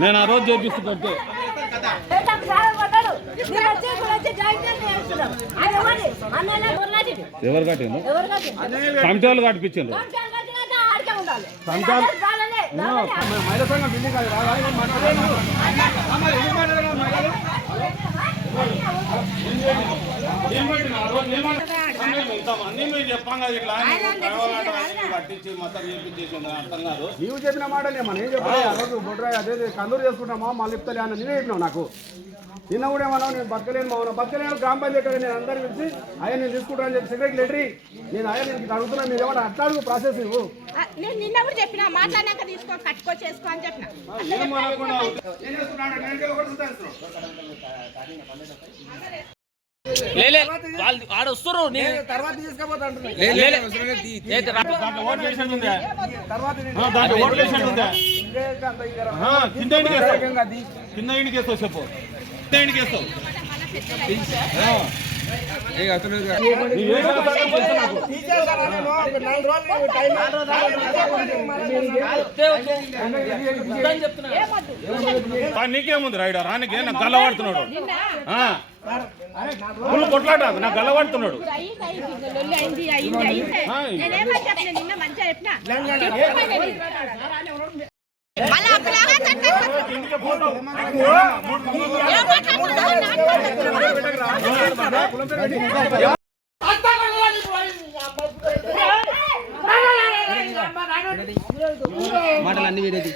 నేను ఆ రోజు చేపిస్తుంటే ఎవరు కట్టిండు కమిటీ వాళ్ళు కట్టించారు మహిళా సంఘం బిల్డింగ్ చెప్పాం కదా ఇట్లా కట్టించి మొత్తం చేపించేసి అర్థం కాదు. నీవు చెప్పిన మాటలే మనం ఏం చెప్పాలి ఆ రోజు బొడ్రాయి అదే కందూరు చేసుకుంటామా మళ్ళీ చెప్తాలే అన్న నేనే చెప్పినావు నాకు. నిన్న కూడా ఏమన్నావు నేను బతకలేను మా బతకలేను గ్రామ పంచాయతీ నేను అందరిని పిలిచి అయ్యా నేను తీసుకుంటాను అని చెప్పి సెక్రటరీ నేను అయ్యా నేను అడుగుతున్నాను మీరు ఏమన్నా అట్లా అడుగు ప్రాసెస్ నువ్వు నేను నిన్న కూడా చెప్పిన మాట్లాడాక తీసుకో కట్టుకో చేసుకో అని చెప్పిన ఆడ వస్తారు తర్వాత తీసుకుపోతాను కింద ఇంటికి వేస్తావు చెప్పు కింద ఇంటికి వేస్తావు నీకేముంది రైడా రానికి నాకు గల్లవాడుతున్నాడు కొట్లాట నాకు గల్లవాడుతున్నాడు మాటలు అన్ని వేరేది